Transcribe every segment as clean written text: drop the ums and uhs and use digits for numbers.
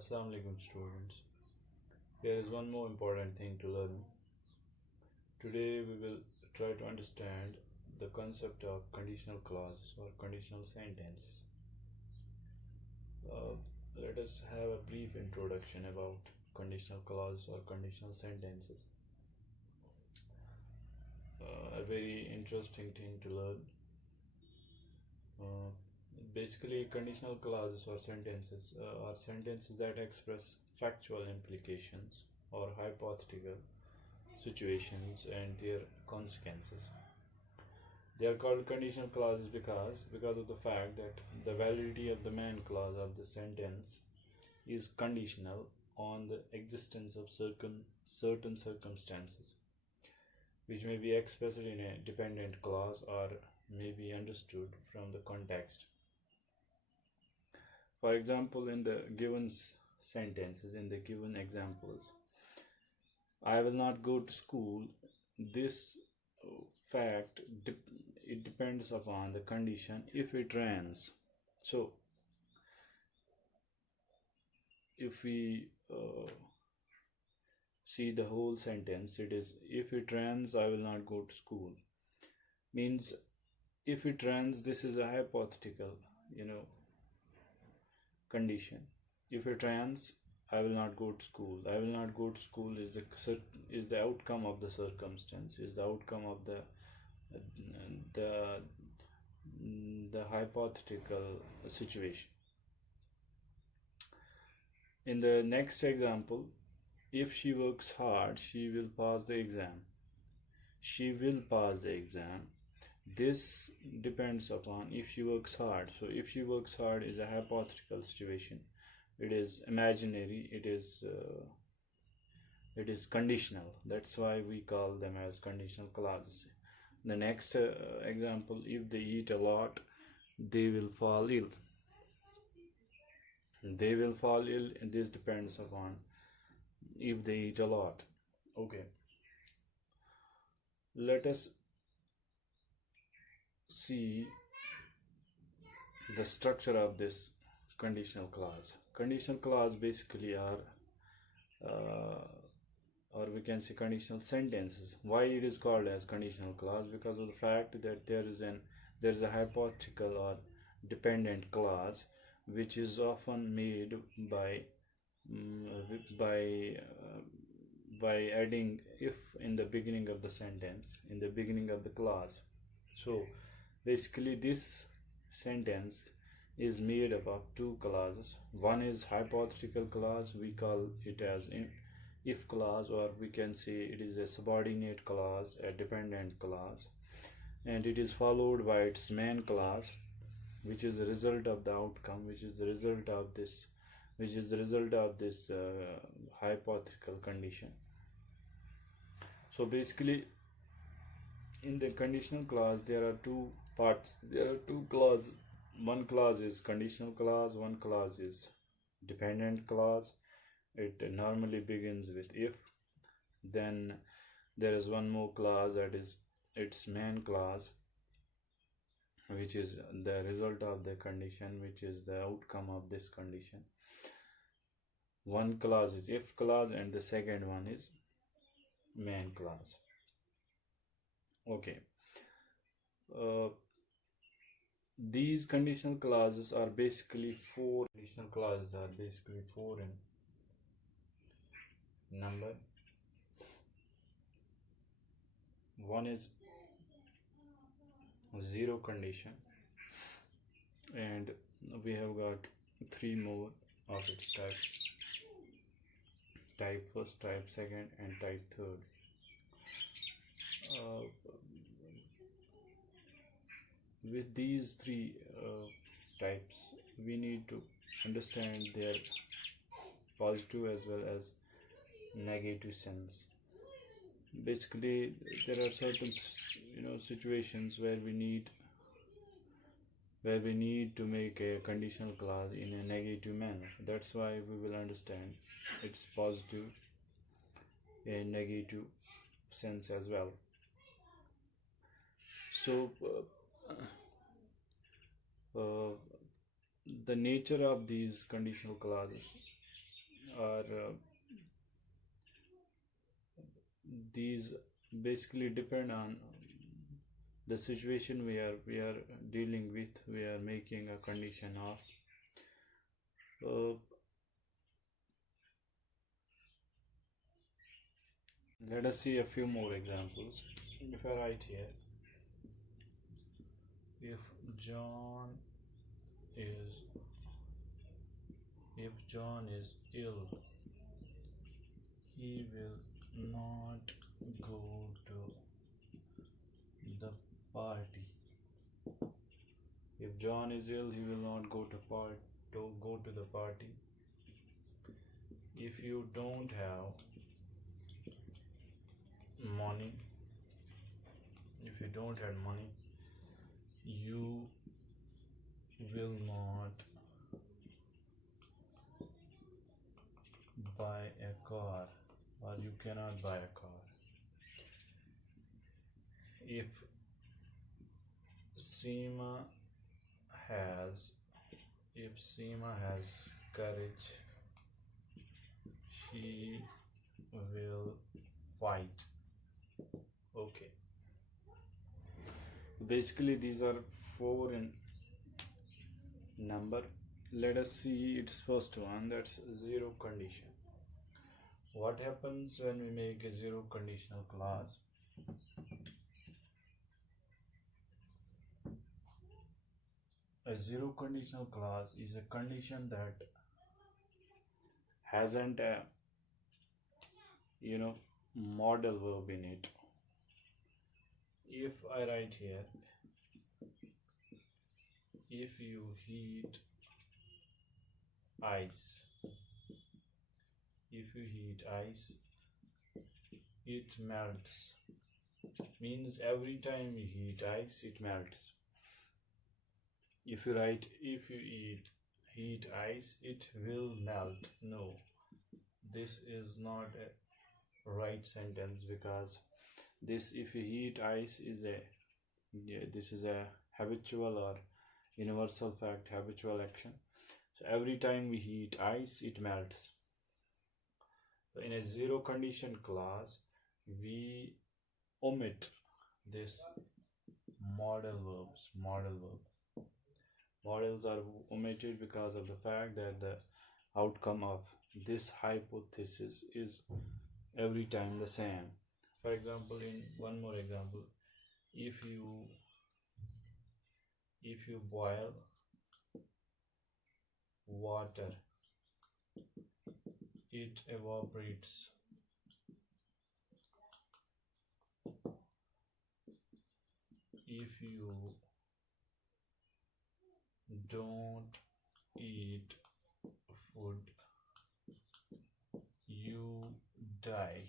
Assalamu alaikum students. There is one more important thing to learn. Today we will try to understand the concept of conditional clause or conditional sentences. Let us have a brief introduction about conditional clause or conditional sentences. A very interesting thing to learn. Basically, conditional clauses or sentences are sentences that express factual implications or hypothetical situations and their consequences. They are called conditional clauses because of the fact that the validity of the main clause of the sentence is conditional on the existence of certain circumstances, which may be expressed in a dependent clause or may be understood from the context. For example, in the given sentences, in the given examples, I will not go to school, this fact it depends upon the condition if it rains. So if we see the whole sentence, it is if it rains I will not go to school, means if it rains, this is a hypothetical condition. If it rains I will not go to school. I will not go to school is the outcome of the circumstance, is the outcome of the hypothetical situation. In the next example, if she works hard, she will pass the exam. She will pass the exam. This depends upon if she works hard. So if she works hard is a hypothetical situation. It is imaginary. It is conditional. That's why we call them as conditional clauses. The next example, if they eat a lot, they will fall ill. They will fall ill, and this depends upon if they eat a lot. Okay, let us see the structure of this conditional clause. Conditional clause basically are or we can say conditional sentences. Why it is called as conditional clause? Because of the fact that there is a hypothetical or dependent clause which is often made by adding if in the beginning of the sentence, in the beginning of the clause. So basically this sentence is made up of two clauses. One is hypothetical clause, we call it as if clause, or we can say it is a subordinate clause, a dependent clause, and it is followed by its main clause, which is the result of the outcome, which is the result of this hypothetical condition. So basically in the conditional clause there are two parts, there are two clauses. One clause is conditional clause, one clause is dependent clause. It normally begins with if. Then there is one more clause, that is its main clause, which is the result of the condition, which is the outcome of this condition. One clause is if clause and the second one is main clause. Okay, these conditional clauses are basically four. Conditional clauses are basically four in number. One is zero condition, and we have got three more of its types: type first, type second, and type third. With these three types, we need to understand their positive as well as negative sense. Basically there are certain situations where we need to make a conditional clause in a negative manner. That's why we will understand its positive and negative sense as well. So the nature of these conditional clauses are these basically depend on the situation we are dealing with. We are making a condition of. Let us see a few more examples. If I write here, if John is ill, he will not go to the party. If John is ill, he will not go to the party. If you don't have money, you will not buy a car, or you cannot buy a car. If Seema has courage, she will fight. Okay. Basically, these are 4 in number. Let us see its first one, that's zero condition. What happens when we make a zero conditional clause? A zero conditional clause is a condition that hasn't a model verb in it. If I write here, if you heat ice, it melts, means every time you heat ice it melts. If you write, if you heat ice it will melt, no, this is not a right sentence, because this if you heat ice is this is a habitual or universal fact, habitual action. So every time we heat ice it melts. So in a zero condition clause we omit this modal verb. Models are omitted because of the fact that the outcome of this hypothesis is every time the same. For example, in one more example, if you boil water, it evaporates. If you don't eat food, you die.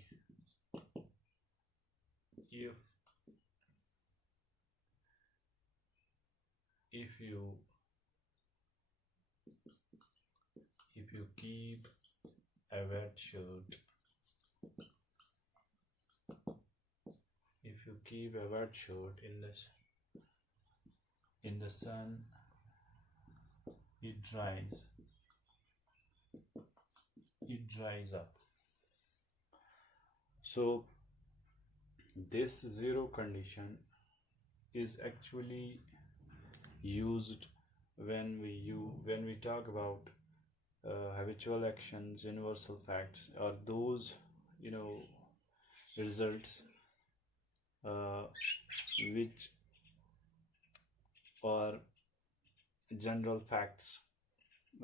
If you keep a wet shirt, in the sun, it dries up. So this zero condition is actually used when we talk about habitual actions, universal facts, or those results which are general facts.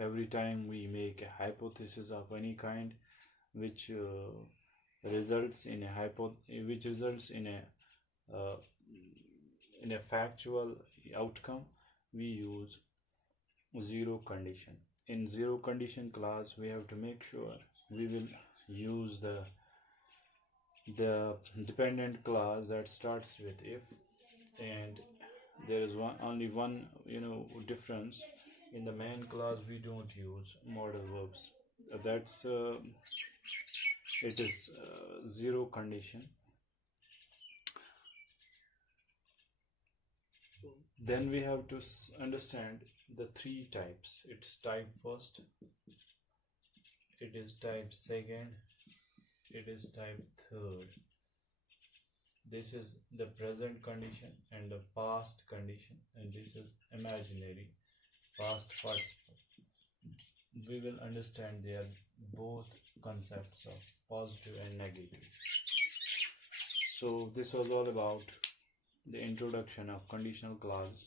Every time we make a hypothesis of any kind which results in a factual outcome, we use zero condition. In zero condition clause we have to make sure we will use the dependent clause that starts with if, and there is only one difference. In the main clause we don't use modal verbs. That's it is zero condition. Then we have to understand the 3 types. It's type first, it is type second, it is type third. This is the present condition and the past condition, and this is imaginary past participle. We will understand their both concepts of positive and negative. So this was all about the introduction of conditional clause.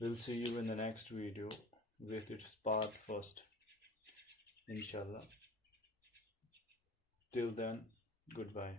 We'll see you in the next video with its part first, inshallah. Till then, goodbye.